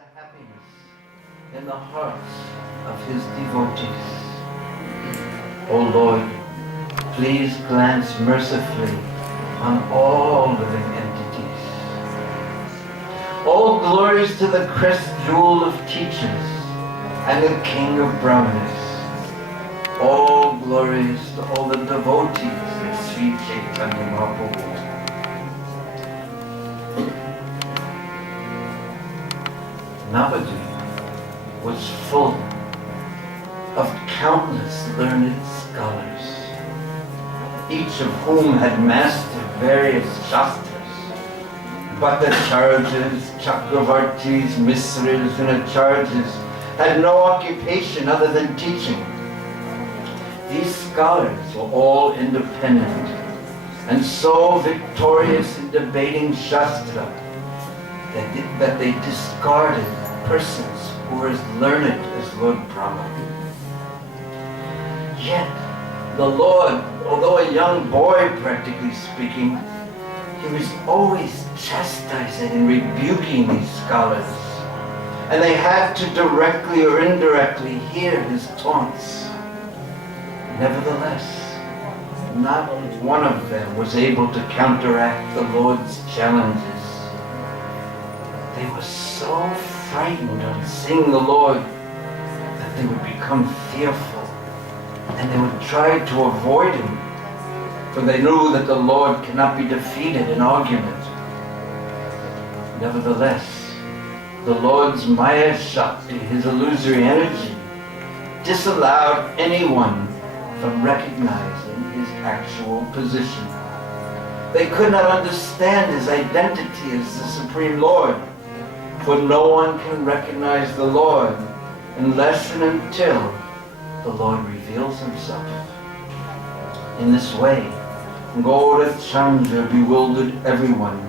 the happiness in the hearts of his devotees. O Lord, please glance mercifully on all living entities. All glories to the crest jewel of teachers and the king of brahmanas. All glories to all the devotees of Sri Caitanya Mahaprabhu. Navadvip was full of countless learned scholars, each of whom had mastered various shastras. Bhattacharjas, Chakravartis, Misras, and Acharjas had no occupation other than teaching. These scholars were all independent and so victorious in debating Shastra that they discarded persons who were as learned as Lord Brahma. Yet, the Lord, although a young boy practically speaking, he was always chastising and rebuking these scholars, and they had to directly or indirectly hear his taunts. Nevertheless, not one of them was able to counteract the Lord's challenges. They were so frightened on seeing the Lord that they would become fearful, and they would try to avoid him, for they knew that the Lord cannot be defeated in argument. Nevertheless, the Lord's Maya Shakti, his illusory energy, disallowed anyone from recognizing his actual position. They could not understand his identity as the Supreme Lord, for no one can recognize the Lord unless and until the Lord reveals himself. In this way, Gaura Chandra bewildered everyone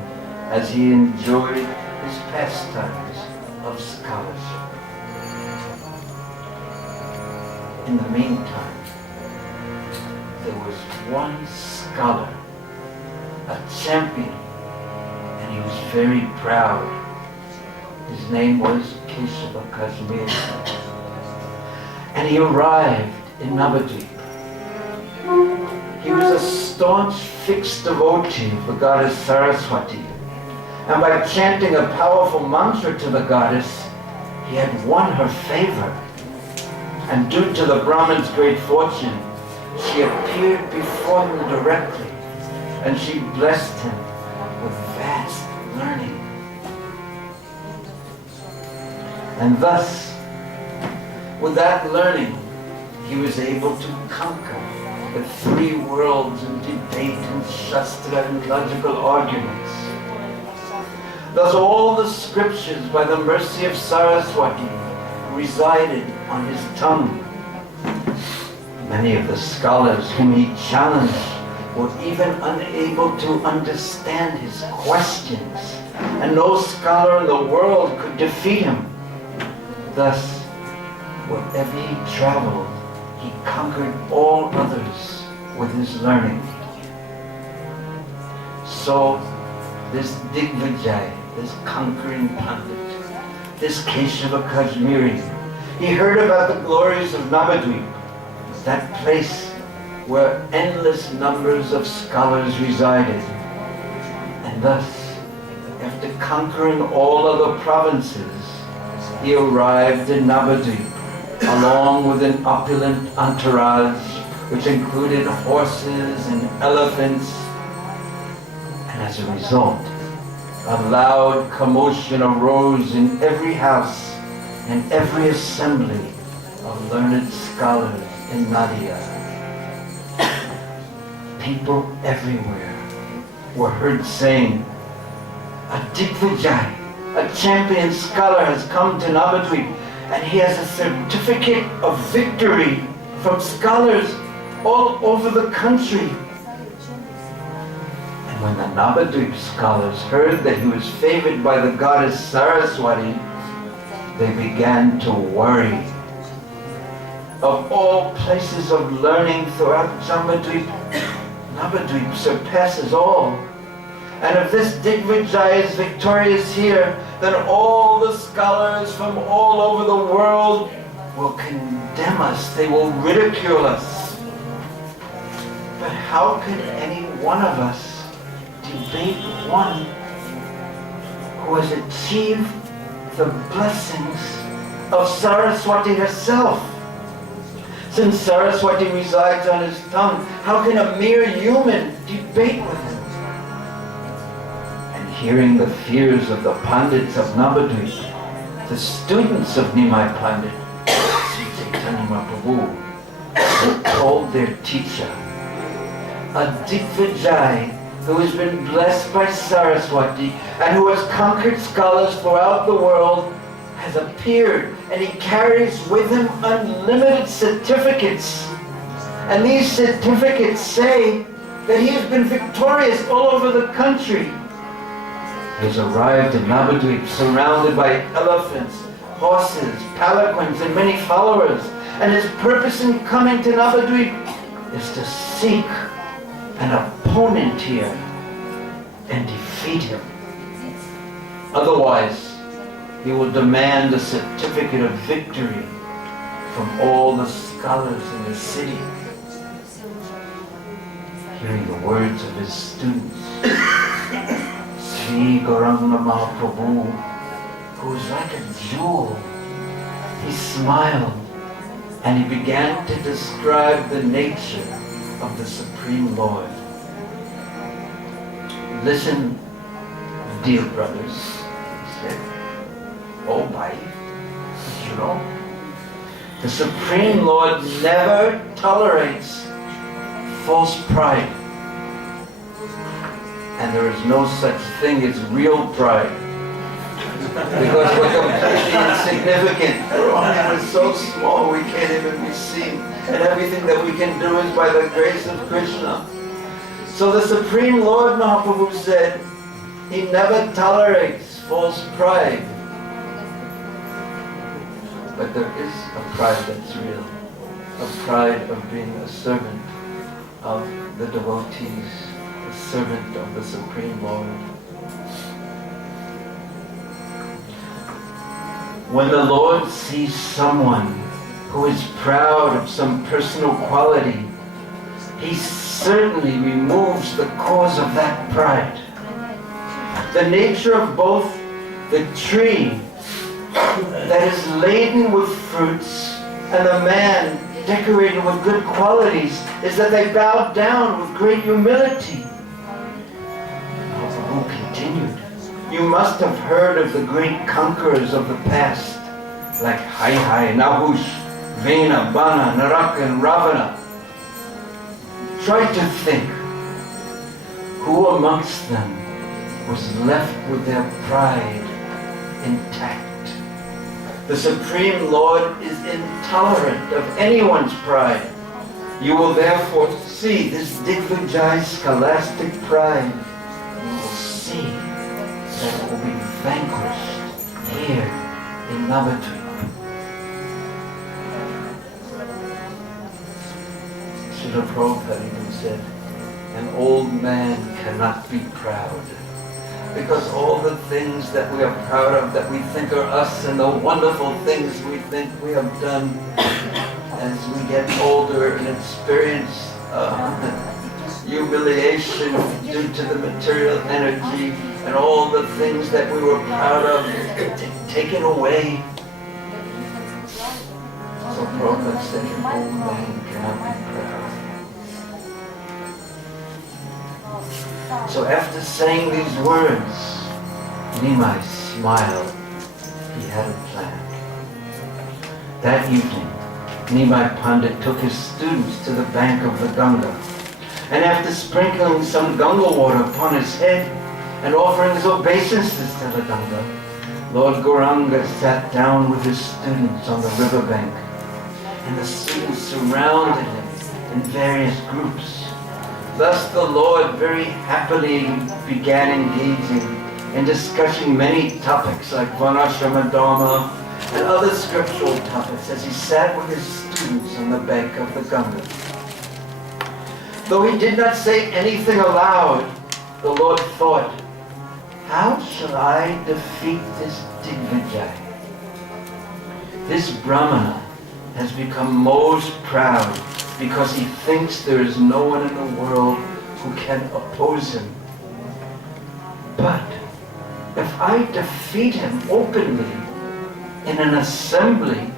as he enjoyed his pastimes of scholarship. In the meantime, there was one scholar, a champion, and he was very proud. His name was Keshava Kashmir. And he arrived in Navadvip. He was a staunch, fixed devotee of the goddess Saraswati. And by chanting a powerful mantra to the goddess, he had won her favor. And due to the Brahmin's great fortune, she appeared before him directly, and she blessed him with vast learning. And thus, with that learning, he was able to conquer the three worlds in debate and Shastra and logical arguments. Thus all the scriptures, by the mercy of Saraswati, resided on his tongue. Many of the scholars whom he challenged were even unable to understand his questions, and no scholar in the world could defeat him. Thus, wherever he traveled, he conquered all others with his learning. So, this Digvijay, this conquering Pandit, this Keshava Kashmiri, he heard about the glories of Navadvip, that place where endless numbers of scholars resided. And thus, after conquering all other provinces, he arrived in Navadvip along with an opulent entourage which included horses and elephants. And as a result, a loud commotion arose in every house and every assembly of learned scholars in Nadia. People everywhere were heard saying, "A Digvijay, a champion scholar has come to Navadvip, and he has a certificate of victory from scholars all over the country." And when the Navadvip scholars heard that he was favored by the goddess Saraswati, they began to worry. Of all places of learning throughout Navadvip surpasses all. And if this Digvijaya is victorious here, then all the scholars from all over the world will condemn us. They will ridicule us. But how could any one of us debate one who has achieved the blessings of Saraswati herself? Since Saraswati resides on his tongue, how can a mere human debate with him? And hearing the fears of the Pandits of Navadvip, the students of Nimai Pandit, Sri Caitanya Prabhu, who told their teacher, a Digvijay who has been blessed by Saraswati and who has conquered scholars throughout the world, has appeared, and he carries with him unlimited certificates. And these certificates say that he has been victorious all over the country. He has arrived in Navadvip surrounded by elephants, horses, palanquins, and many followers. And his purpose in coming to Navadvip is to seek an opponent here and defeat him. Otherwise, he will demand a certificate of victory from all the scholars in the city. Hearing the words of his students, Sri Gauranga Mahaprabhu, who was like a jewel, he smiled and he began to describe the nature of the Supreme Lord. Listen, dear brothers, he said. Oh, bhai, you know, the Supreme Lord never tolerates false pride. And there is no such thing as real pride. Because we're completely insignificant. We're so small we can't even be seen. And everything that we can do is by the grace of Krishna. So the Supreme Lord Mahaprabhu said, he never tolerates false pride. But there is a pride that's real. A pride of being a servant of the devotees, a servant of the Supreme Lord. When the Lord sees someone who is proud of some personal quality, he certainly removes the cause of that pride. The nature of both the tree that is laden with fruits and the man decorated with good qualities is that they bow down with great humility. Prabhu continued, you must have heard of the great conquerors of the past, like Hai, Nahush, Vena, Bana, Naraka, and Ravana. Try to think, who amongst them was left with their pride intact? The Supreme Lord is intolerant of anyone's pride. You will therefore see this Digvijay scholastic pride. You will see that it will be vanquished here in Navadvip. Srila Prabhupada even said, an old man cannot be proud. Because all the things that we are proud of, that we think are us, and the wonderful things we think we have done, as we get older and experience humiliation due to the material energy, and all the things that we were proud of taken away. So Prabhupada said, an old man cannot be proud. So after saying these words, Nimai smiled. He had a plan. That evening, Nimai Pandit took his students to the bank of the Ganga. And after sprinkling some Ganga water upon his head and offering his obeisances to the Ganga, Lord Gauranga sat down with his students on the riverbank. And the students surrounded him in various groups. Thus the Lord very happily began engaging in discussing many topics like Varnashrama Dharma and other scriptural topics as he sat with his students on the bank of the Ganga. Though he did not say anything aloud, the Lord thought, how shall I defeat this Digvijay? This Brahmana has become most proud because he thinks there is no one in the world who can oppose him. But if I defeat him openly in an assembly,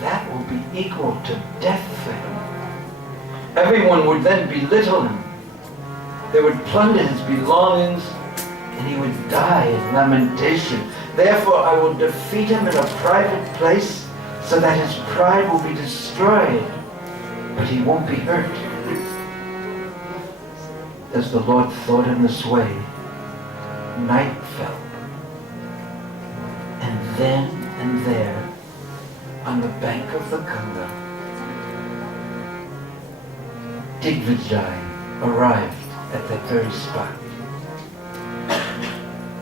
that will be equal to death for him. Everyone would then belittle him. They would plunder his belongings, and he would die in lamentation. Therefore, I will defeat him in a private place so that his pride will be destroyed, but he won't be hurt. As the Lord thought in this way, night fell. And then and there, on the bank of the Ganga, Digvijay arrived at that very spot.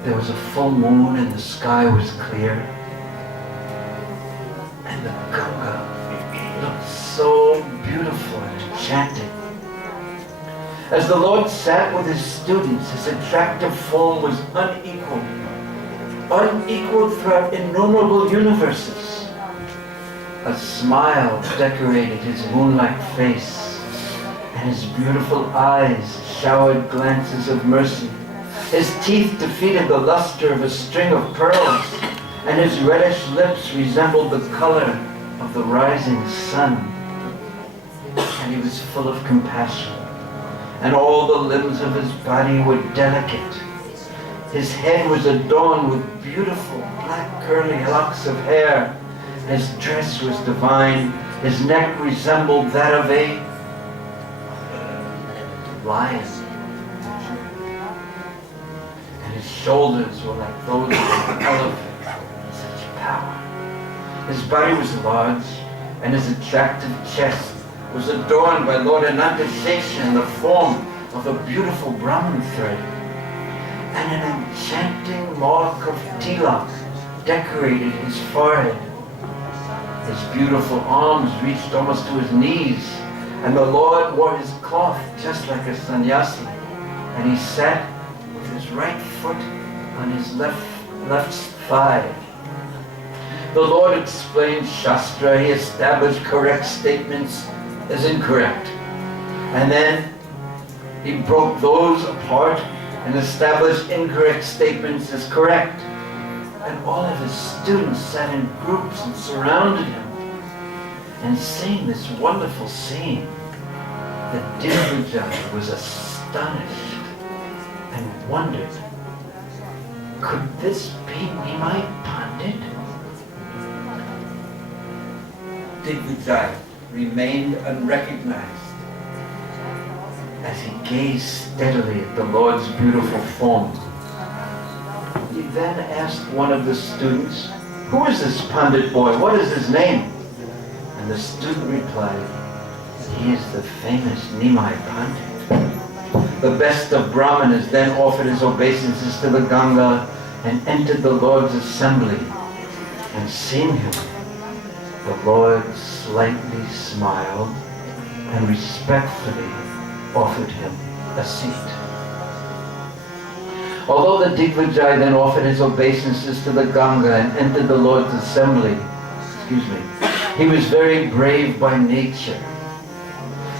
There was a full moon and the sky was clear. And the Ganga looked so beautiful and enchanting. As the Lord sat with his students, his attractive form was unequaled throughout innumerable universes. A smile decorated his moon-like face, and his beautiful eyes showered glances of mercy. His teeth defeated the luster of a string of pearls, and his reddish lips resembled the color of the rising sun. And he was full of compassion, and all the limbs of his body were delicate. His head was adorned with beautiful black curly locks of hair. His dress was divine. His neck resembled that of a lion. And his shoulders were like those of an elephant. Such power. His body was large, and his attractive chest was adorned by Lord Ananta Shesha in the form of a beautiful Brahman thread. And an enchanting mark of tilak decorated his forehead. His beautiful arms reached almost to his knees, and the Lord wore his cloth just like a sannyasi, and he sat with his right foot on his left thigh. The Lord explained Shastra. He established correct statements as incorrect, and then he broke those apart and established incorrect statements as correct. And all of his students sat in groups and surrounded him. And seeing this wonderful scene, the Digvijay was astonished and wondered, could this be Nimai Pandit? Digvijay remained unrecognized as he gazed steadily at the Lord's beautiful form. He then asked one of the students, who is this Pandit boy? What is his name? And the student replied, he is the famous Nimai Pandit. The best of Brahmanas then offered his obeisances to the Ganga and entered the Lord's assembly. And seeing him, the Lord slightly smiled and respectfully offered him a seat. Although the Digvijay then offered his obeisances to the Ganga and entered the Lord's assembly, he was very brave by nature,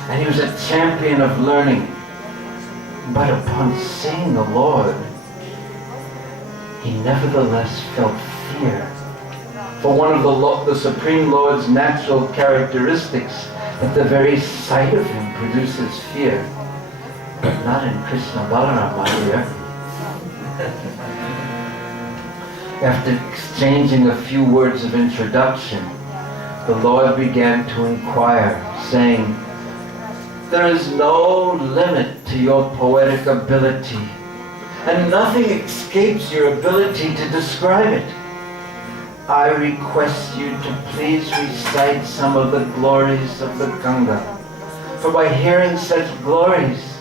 and he was a champion of learning. But upon seeing the Lord, he nevertheless felt fear. For one of the Supreme Lord's natural characteristics, that the very sight of him produces fear. But not in Krishna Balaram, my dear. After exchanging a few words of introduction, the Lord began to inquire, saying, there is no limit to your poetic ability, and nothing escapes your ability to describe it. I request you to please recite some of the glories of the Ganga, for by hearing such glories,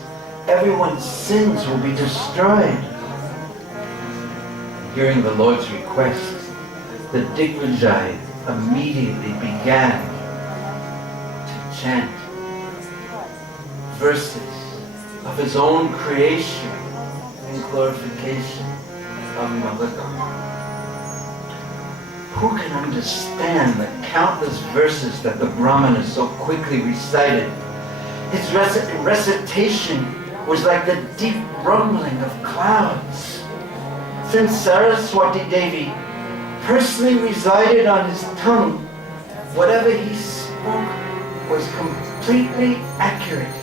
everyone's sins will be destroyed. Hearing the Lord's request, the Digvijay immediately began to chant verses of his own creation and glorification of Mother God. Who can understand the countless verses that the Brahmana so quickly recited? His recitation was like the deep rumbling of clouds. Since Saraswati Devi personally resided on his tongue, whatever he spoke was completely accurate,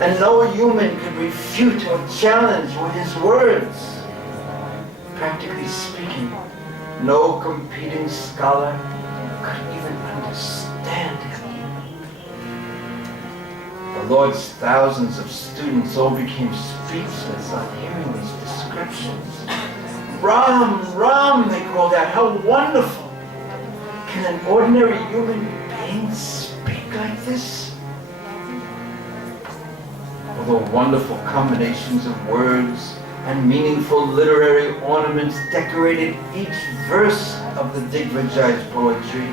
and no human could refute or challenge with his words. Practically speaking, no competing scholar could even understand him. The Lord's thousands of students all became speechless on hearing these descriptions. Ram, Ram, they called out, how wonderful! Can an ordinary human being speak like this? Although wonderful combinations of words and meaningful literary ornaments decorated each verse of the Digvijay's poetry,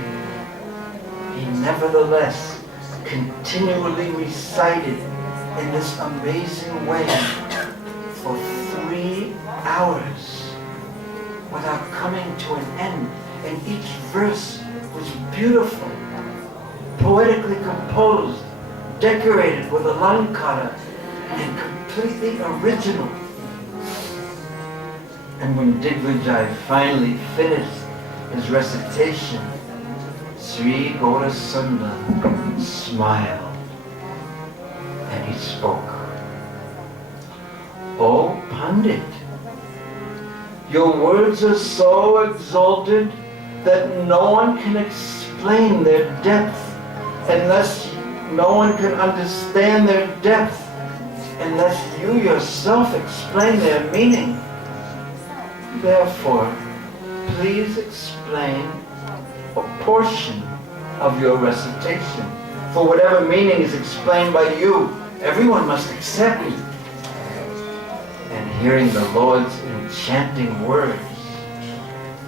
he nevertheless continually recited in this amazing way for 3 hours without coming to an end, and each verse was beautiful, poetically composed, decorated with alankara, and completely original. And when Digvijay finally finished his recitation, Sri Gaurasundar smiled and he spoke. "O Pandit, your words are so exalted that no one can explain their depth unless no one can understand their depth unless you yourself explain their meaning. Therefore, please explain a portion of your recitation. For whatever meaning is explained by you, everyone must accept it." And hearing the Lord's enchanting words,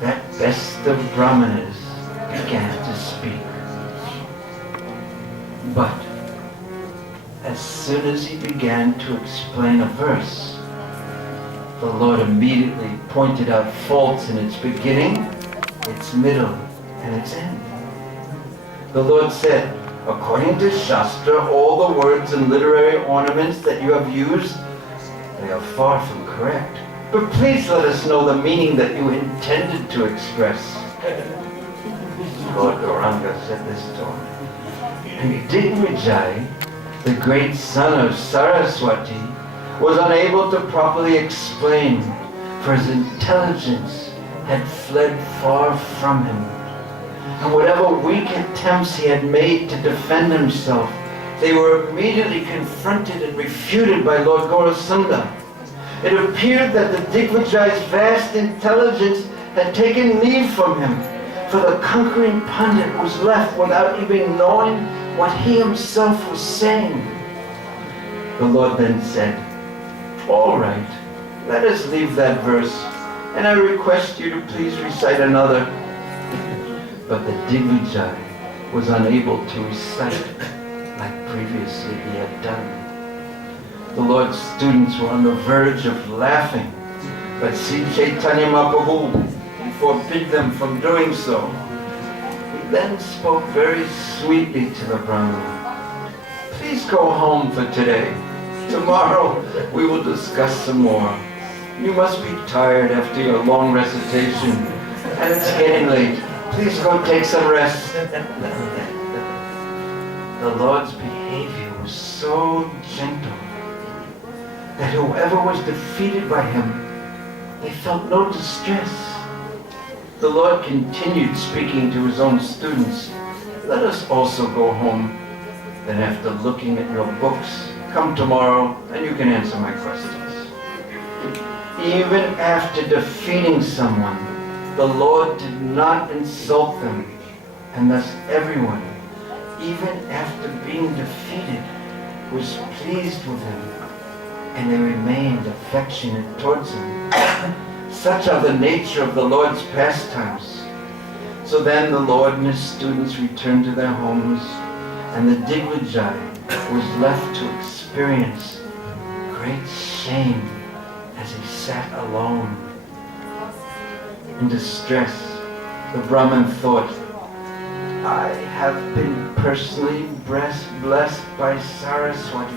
that best of Brahmanas began to speak. But as soon as he began to explain a verse, the Lord immediately pointed out faults in its beginning, its middle, and its end. The Lord said, "According to Shastra, all the words and literary ornaments that you have used, they are far from correct. But please let us know the meaning that you intended to express." Lord Gauranga said this to him. And Digvijay, the great son of Saraswati, was unable to properly explain, for his intelligence had fled far from him. And whatever weak attempts he had made to defend himself, they were immediately confronted and refuted by Lord Gaurasundar. It appeared that the Digvijay's vast intelligence had taken leave from him, for the conquering Pandit was left without even knowing what he himself was saying. The Lord then said, "All right, let us leave that verse, and I request you to please recite another." But the Digvijay was unable to recite like previously he had done. The Lord's students were on the verge of laughing, but Sri Caitanya Mahaprabhu forbid them from doing so. He then spoke very sweetly to the Brahmana. "Please go home for today. Tomorrow we will discuss some more. You must be tired after your long recitation, and it's getting late. Please go take some rest." The Lord's behavior was so gentle that whoever was defeated by him, they felt no distress. The Lord continued speaking to his own students. "Let us also go home. Then after looking at your books, come tomorrow and you can answer my questions." Even after defeating someone, the Lord did not insult them, and thus everyone, even after being defeated, was pleased with him, and they remained affectionate towards him. Such are the nature of the Lord's pastimes. So then the Lord and his students returned to their homes, and the Digvijay was left to experience great shame as he sat alone. In distress, the Brahmin thought, I have been personally blessed by Saraswati.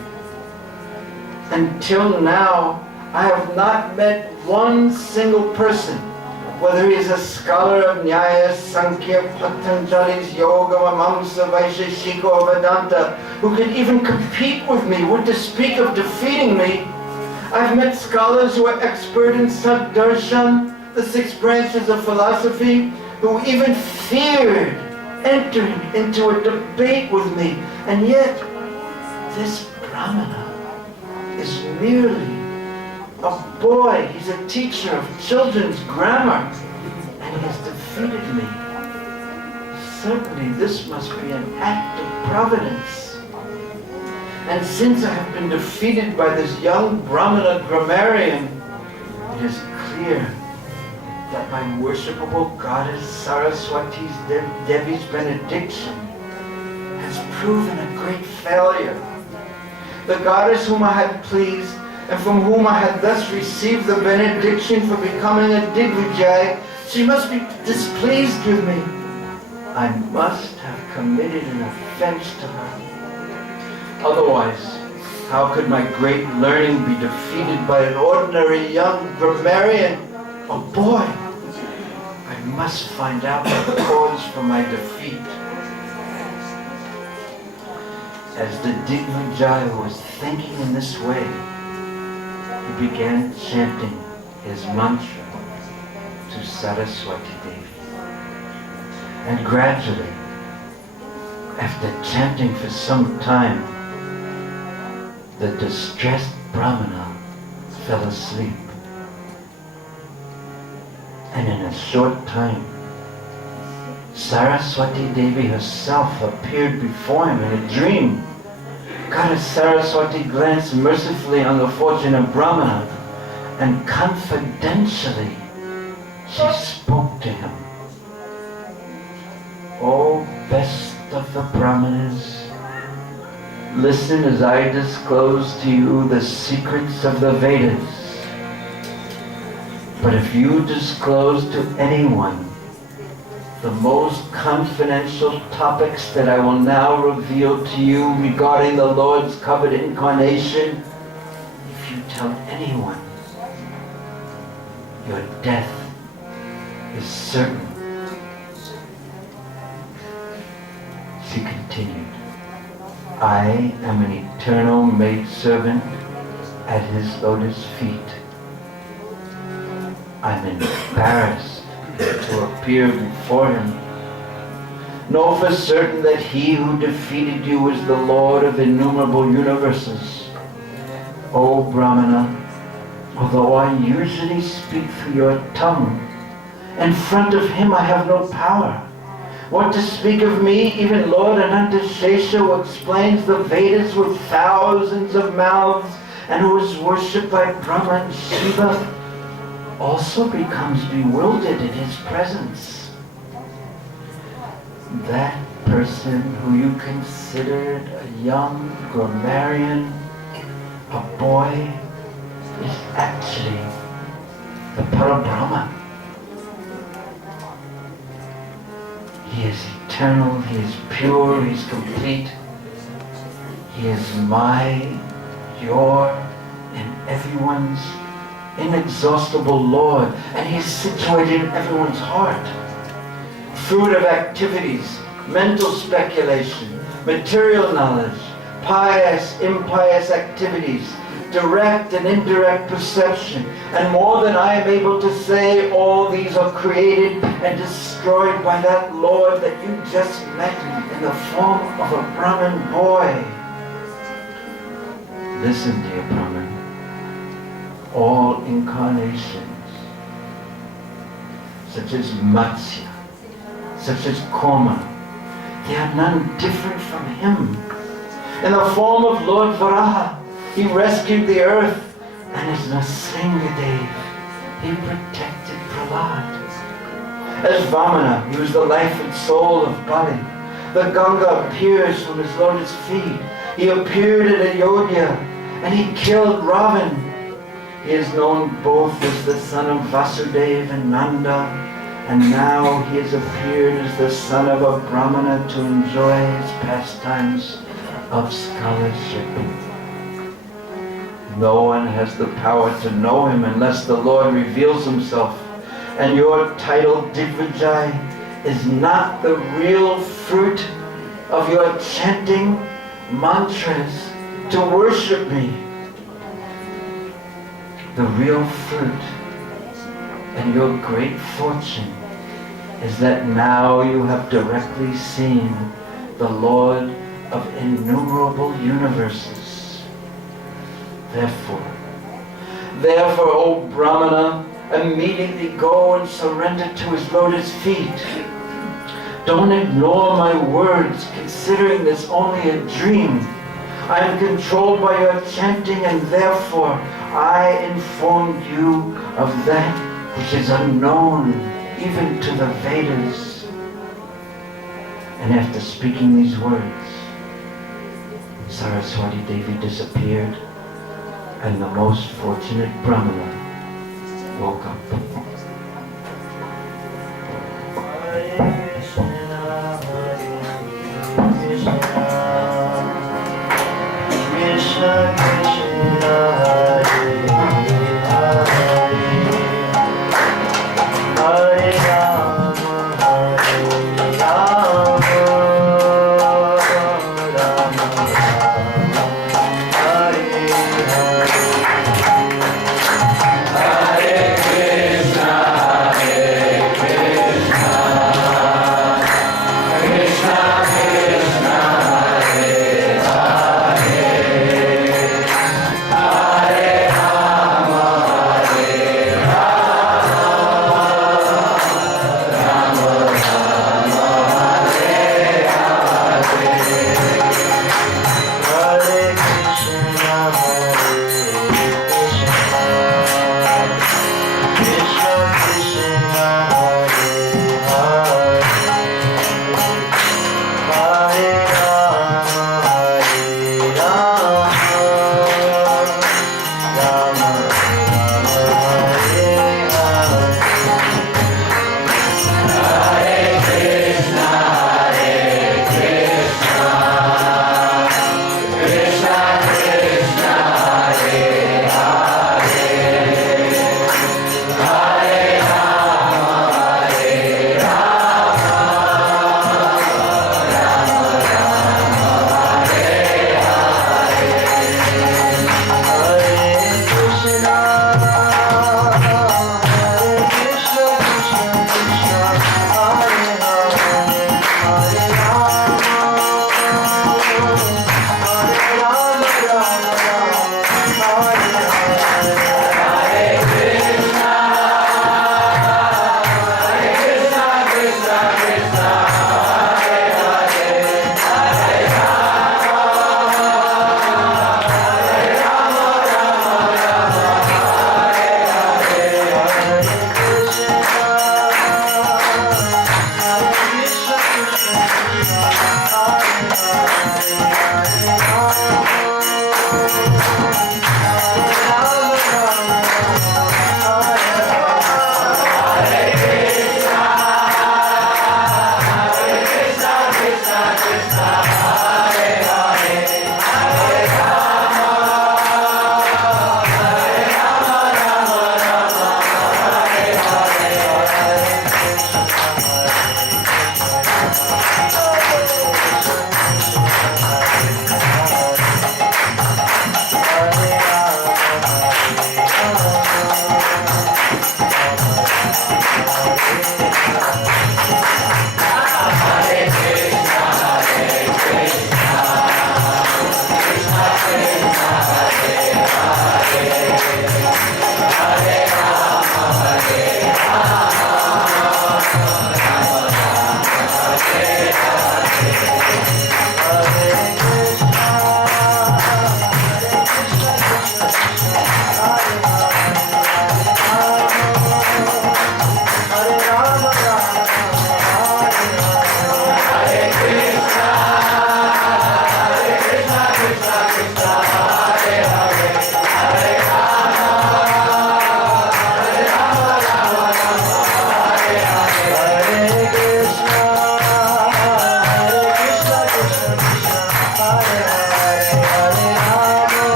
Until now, I have not met one single person, whether he is a scholar of Nyaya, Sankhya, Patanjali's Yoga, Mamsa, Vaisheshika, or Vedanta, who could even compete with me, would to speak of defeating me. I've met scholars who are expert in Saddarshan, the 6 branches of philosophy, who even feared entering into a debate with me. And yet, this Brahmana is merely a boy. He's a teacher of children's grammar, and he has defeated me. Certainly this must be an act of providence. And since I have been defeated by this young Brahmana grammarian, it is clear that my worshipable goddess Saraswati's Devi's benediction has proven a great failure. The goddess whom I had pleased and from whom I had thus received the benediction for becoming a Digvijay, she must be displeased with me. I must have committed an offense to her. Otherwise, how could my great learning be defeated by an ordinary young grammarian, a boy? I must find out the cause for my defeat. As the Digvijaya was thinking in this way, he began chanting his mantra to Saraswati Devi. And gradually, after chanting for some time, the distressed Brahmana fell asleep. And in a short time, Saraswati Devi herself appeared before him in a dream. Goddess Saraswati glanced mercifully on the fortunate Brahmana, and confidentially she spoke to him. O best of the Brahmanas, listen as I disclose to you the secrets of the Vedas. But if you disclose to anyone the most confidential topics that I will now reveal to you regarding the Lord's covered incarnation, if you tell anyone, your death is certain. She continued, I am an eternal maidservant at his lotus feet. I'm embarrassed to appear before him. Know for certain that he who defeated you is the Lord of innumerable universes. O Brahmana, although I usually speak through your tongue, in front of him I have no power. What to speak of me, even Lord Anantashesha, who explains the Vedas with thousands of mouths and who is worshipped by Brahma and Shiva, also becomes bewildered in his presence. That person who you considered a young grammarian, a boy, is actually the Parabrahma. He is eternal, he is pure, he is complete. He is my, your, and everyone's inexhaustible Lord, and he is situated in everyone's heart. Fruit of activities, mental speculation, material knowledge, pious, impious activities, direct and indirect perception, and more than I am able to say, all these are created and destroyed by that Lord that you just met in the form of a Brahmin boy. Listen, dear Brahmin. All incarnations, such as Matsya, such as Koma, they are none different from him. In the form of Lord Varaha, he rescued the earth, and as Nrsimhadev, he protected Prahlad. As Vamana, he was the life and soul of Bali. The Ganga appears from his lotus feet. He appeared at Ayodhya, and he killed Ravan. He is known both as the son of Vasudeva and Nanda, and now he has appeared as the son of a Brahmana to enjoy his pastimes of scholarship. No one has the power to know him unless the Lord reveals himself. And your title, Digvijay, is not the real fruit of your chanting mantras to worship me. The real fruit and your great fortune is that now you have directly seen the Lord of innumerable universes. Therefore, O Brahmana, immediately go and surrender to his lotus feet. Don't ignore my words, considering this only a dream. I am controlled by your chanting, and therefore I informed you of that which is unknown even to the Vedas. And after speaking these words, Saraswati Devi disappeared, and the most fortunate Brahmana woke up.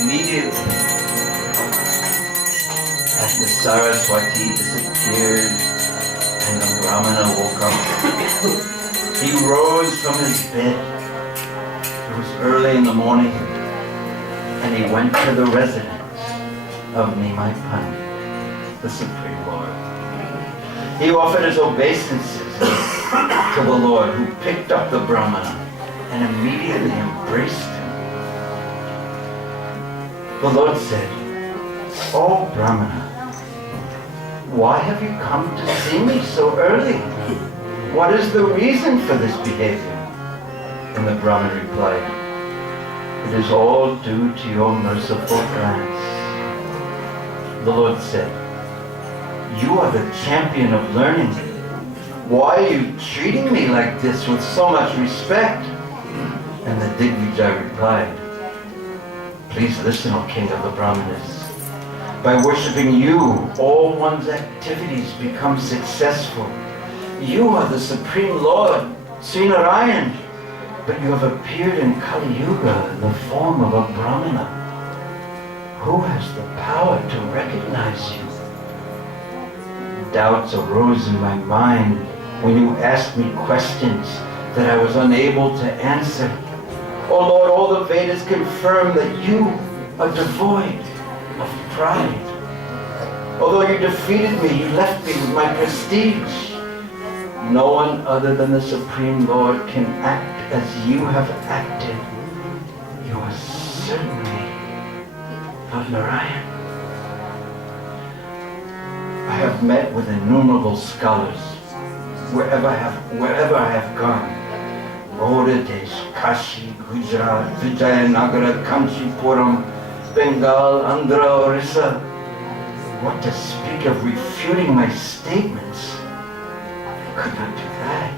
Immediately after Saraswati disappeared and the Brahmana woke up, he rose from his bed. It was early in the morning, and he went to the residence of Nimai Pandit, the Supreme Lord. He offered his obeisances to the Lord, who picked up the Brahmana and immediately embraced him. The Lord said, "Oh Brahmana, why have you come to see me so early? What is the reason for this behavior?" And the Brahman replied, "It is all due to your merciful glance." The Lord said, "You are the champion of learning. Why are you treating me like this with so much respect?" And the Digvijay replied, "Please listen, O King of the Brahmanas. By worshipping you, all one's activities become successful. You are the Supreme Lord, Sri Narayan, but you have appeared in Kali Yuga in the form of a Brahmana. Who has the power to recognize you?" Doubts arose in my mind when you asked me questions that I was unable to answer. Oh Lord, all the Vedas confirm that you are devoid of pride. Although you defeated me, you left me with my prestige. No one other than the Supreme Lord can act as you have acted. You are certainly of Narayan. I have met with innumerable scholars wherever I have gone. Bangladesh, Kashi, Gujarat, Vijayanagara, Kanchipuram, Bengal, Andhra, Orissa. What to speak of refuting my statements? I could not do that.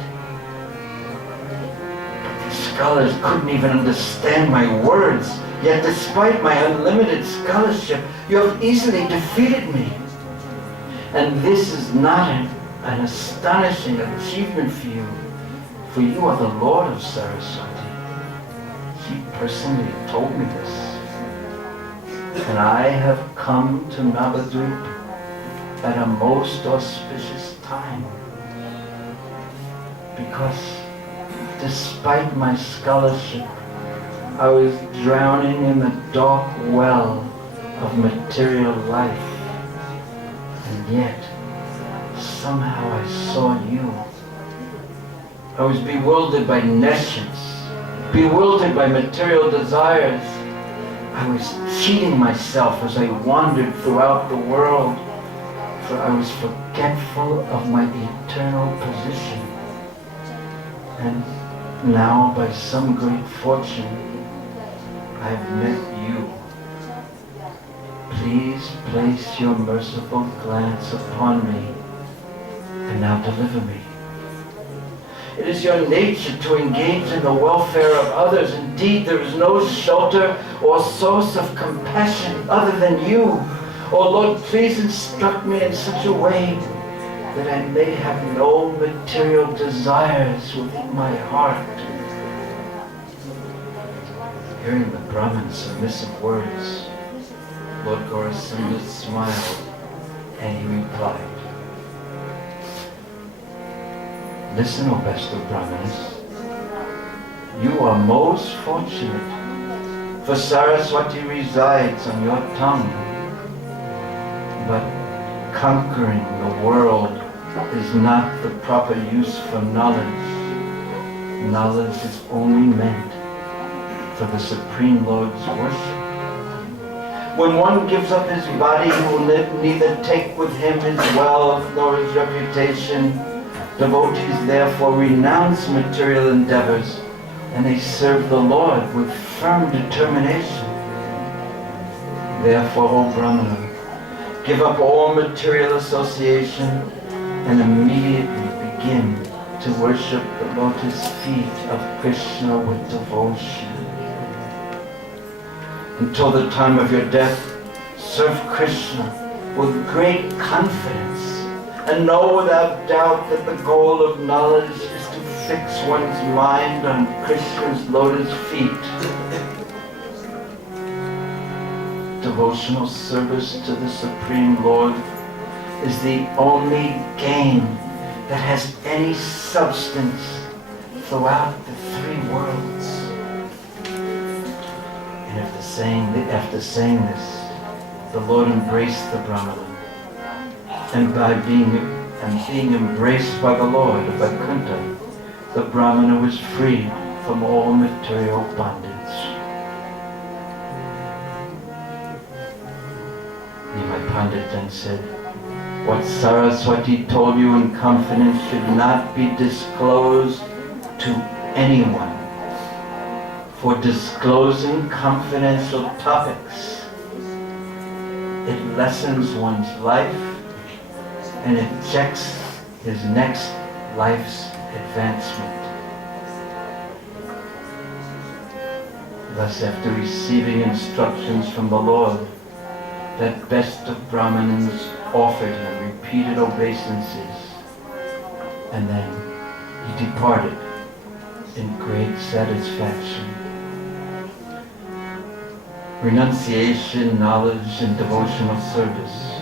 But these scholars couldn't even understand my words. Yet despite my unlimited scholarship, you have easily defeated me. And this is not an astonishing achievement for you, for you are the Lord of Saraswati. He personally told me this. And I have come to Navadvip at a most auspicious time, because despite my scholarship, I was drowning in the dark well of material life. And yet, somehow I saw you. I was bewildered by nescience, bewildered by material desires. I was cheating myself as I wandered throughout the world, for I was forgetful of my eternal position. And now, by some great fortune, I have met you. Please place your merciful glance upon me, and now deliver me. It is your nature to engage in the welfare of others. Indeed, there is no shelter or source of compassion other than you. Oh Lord, please instruct me in such a way that I may have no material desires within my heart. Hearing the Brahman's submissive words, Lord Gaurasundar smiled and he replied, "Listen, O best of Brahmanas, you are most fortunate, for Saraswati resides on your tongue. But conquering the world is not the proper use for knowledge. Knowledge is only meant for the Supreme Lord's worship. When one gives up his body, he will neither take with him his wealth nor his reputation. Devotees therefore renounce material endeavors, and they serve the Lord with firm determination. Therefore, O Brahmana, give up all material association, and immediately begin to worship the lotus feet of Krishna with devotion. Until the time of your death, serve Krishna with great confidence and know without doubt that the goal of knowledge is to fix one's mind on Krishna's lotus feet. Devotional service to the Supreme Lord is the only gain that has any substance throughout the three worlds. And after saying this, the Lord embraced the Brahmana. And by being embraced by the Lord of Vaikuntha, the Brahmana was freed from all material bondage. Nimai Pandit then said, what Saraswati told you in confidence should not be disclosed to anyone. For disclosing confidential topics, it lessens one's life and it checks his next life's advancement. Thus, after receiving instructions from the Lord, that best of Brahmanas offered him repeated obeisances, and then he departed in great satisfaction. Renunciation, knowledge, and devotional service,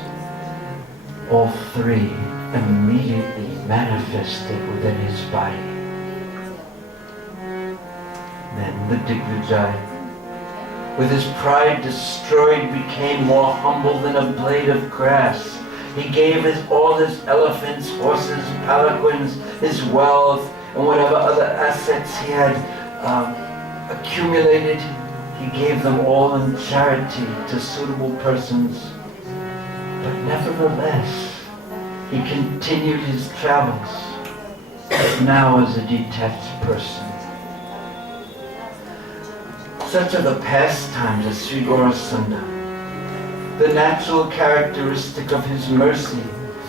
all three immediately manifested within his body. Then the Digvijaya, with his pride destroyed, became more humble than a blade of grass. He gave all his elephants, horses, palanquins, his wealth, and whatever other assets he had accumulated. He gave them all in charity to suitable persons. But nevertheless, he continued his travels, but now as a detached person. Such are the pastimes of Sri Gaurasunda. The natural characteristic of his mercy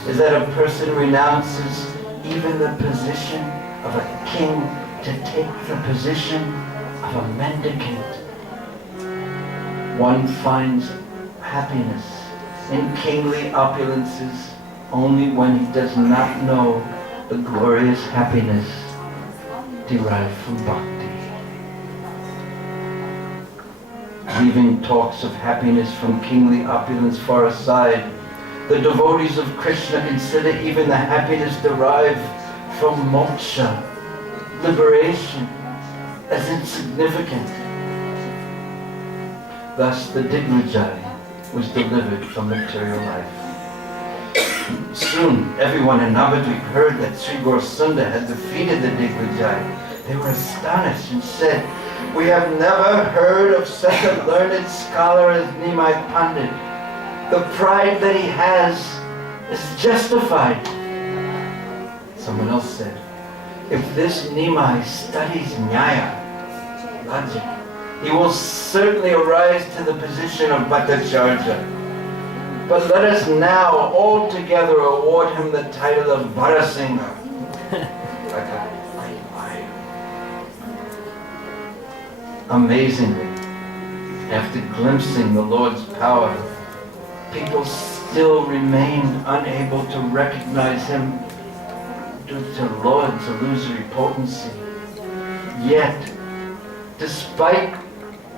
is that a person renounces even the position of a king to take the position of a mendicant. One finds happiness in kingly opulences only when he does not know the glorious happiness derived from bhakti. Leaving talks of happiness from kingly opulence far aside, the devotees of Krishna consider even the happiness derived from moksha, liberation, as insignificant. Thus the Digvijaya was delivered from material life. Soon everyone in Navadvip heard that Sri Gaurasunda had defeated the Digvijaya. They were astonished and said, "We have never heard of such a learned scholar as Nimai Pandit. The pride that he has is justified." Someone else said, "If this Nimai studies Nyaya, logic, he will certainly arise to the position of Bhattacharya. But let us now all together award him the title of Bharasingha." Amazingly, after glimpsing the Lord's power, people still remained unable to recognize him due to the Lord's illusory potency. Yet, despite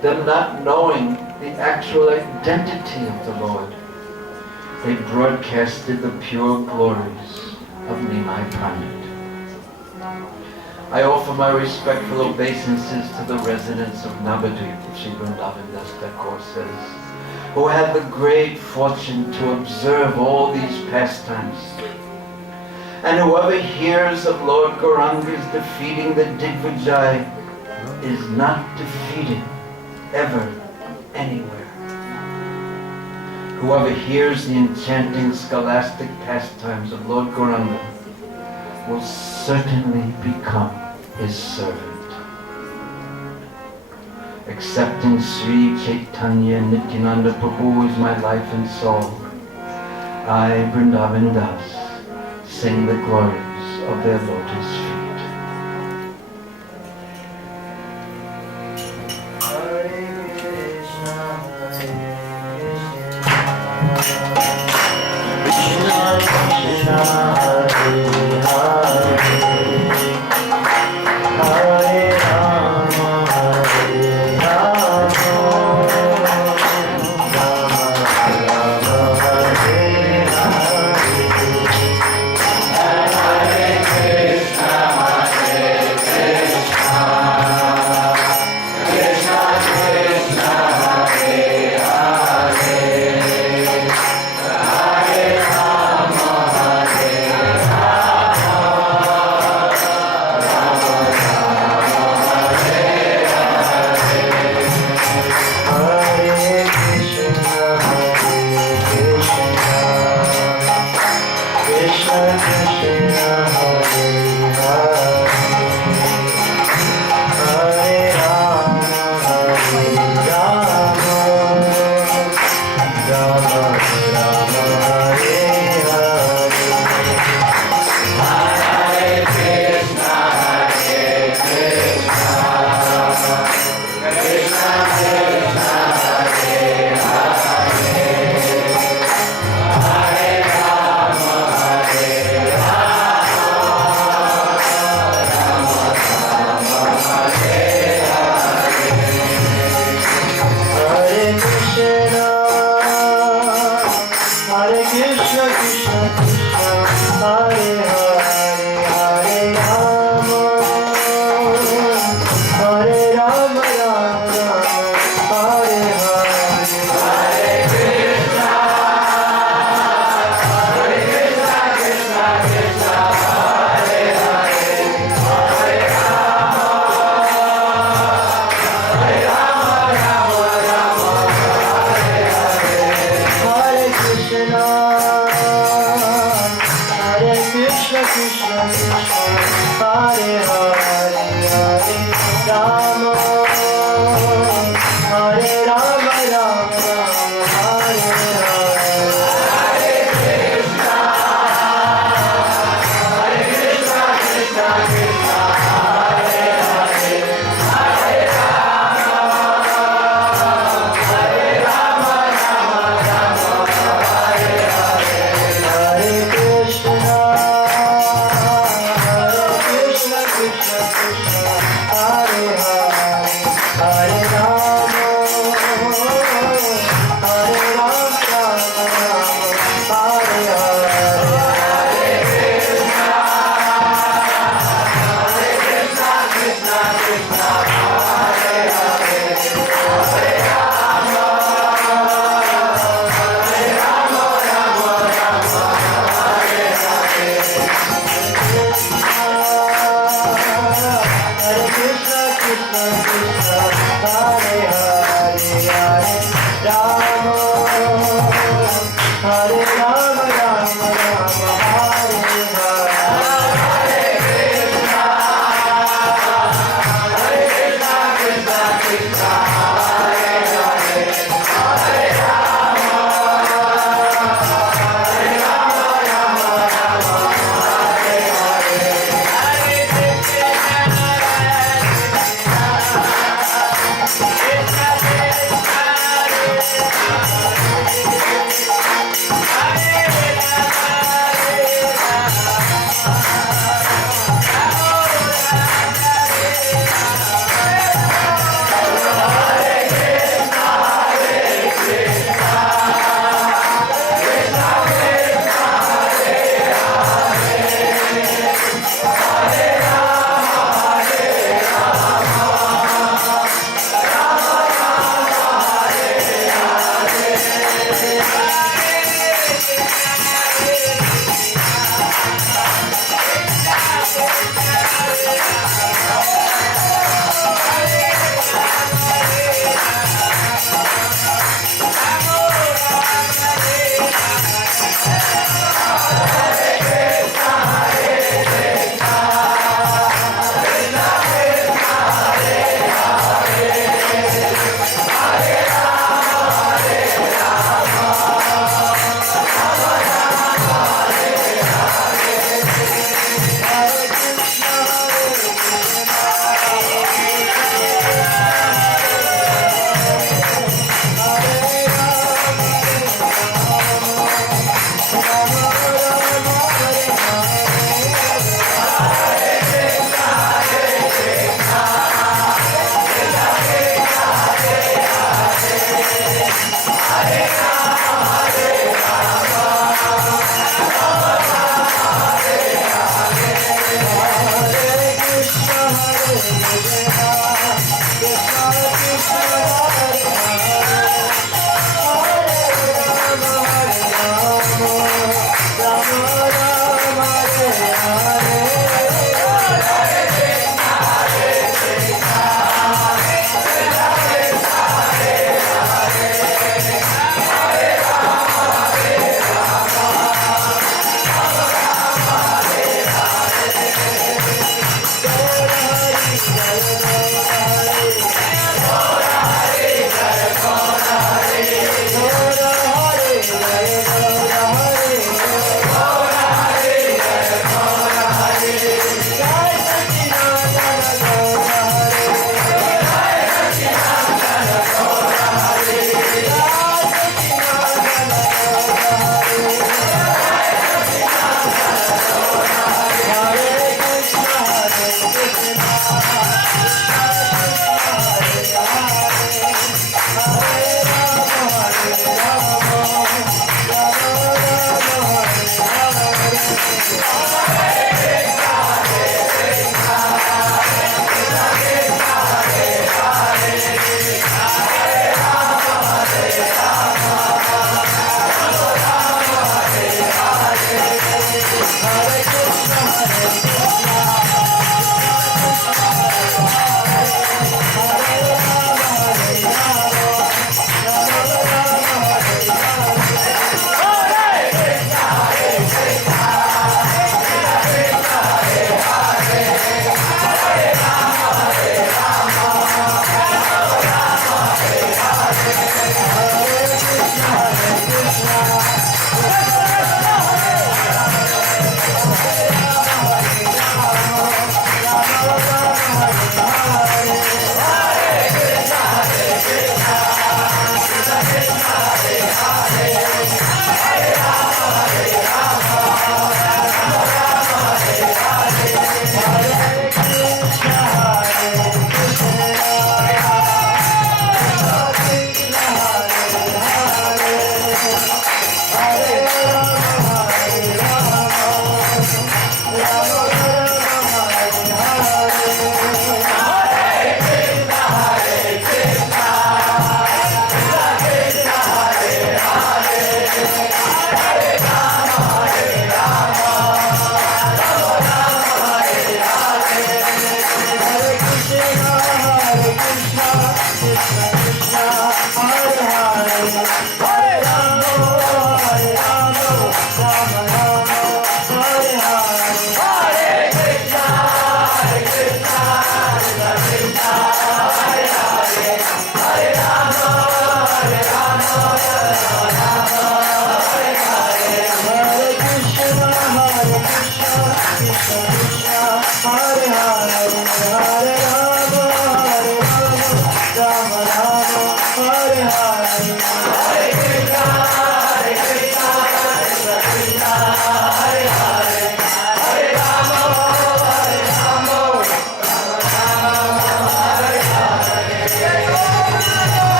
them not knowing the actual identity of the Lord, they broadcasted the pure glories of Nimai Pandit. I offer my respectful obeisances to the residents of Navadvip, Sri Vrindavan Das Thakur says, who had the great fortune to observe all these pastimes. And whoever hears of Lord Gauranga's defeating the Digvijaya is not defeated ever anywhere. Whoever hears the enchanting scholastic pastimes of Lord Gauranga will certainly become his servant. Accepting Sri Caitanya Nityananda Prabhu as my life and soul, I, Vrindavan Das, sing the glories of their lotus feet. Hare Krishna, Krishna Krishna, Hare Hare, Hare Rama, Hare Rama, Krishna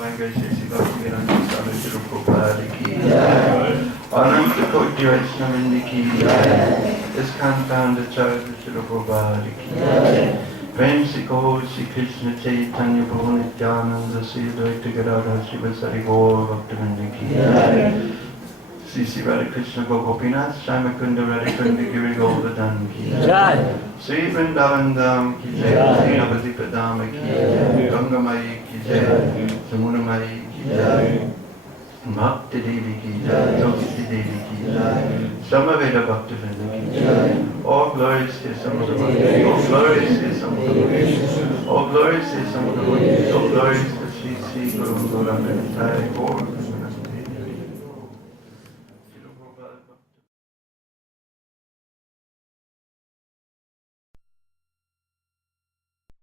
Divine Grace Sri Bhaktivedanta Swami Srila Prabhupada ki jai. Ananta Koti Vaishnavindi ki jai. ISKCON founder Charles Srila Prabhupada ki jai. Prem se kaho Shri Krishna Caitanya Prabhu Nityananda Sri Advaita Gadadhar Srivasari Gaur Bhaktivinoda ki jai. Sri Sri Radha Krishna Gopinath Shyamakunda Radhikunda Giri Govardhan ki jai. Sri Vrindavan Dham ki jai. Sri Navadvipa Dham ki jai. Ganga Mai ki jai. Samuna Mai ki jai. Bhakti Devi ki jai. Tulsi Devi ki jai. Samaveda Bhaktivinoda ki jai. All glories to Samudra. All glories to Samudra. All glories to Samudra. All glories to Sri Sri Guru Gauranga Gaur.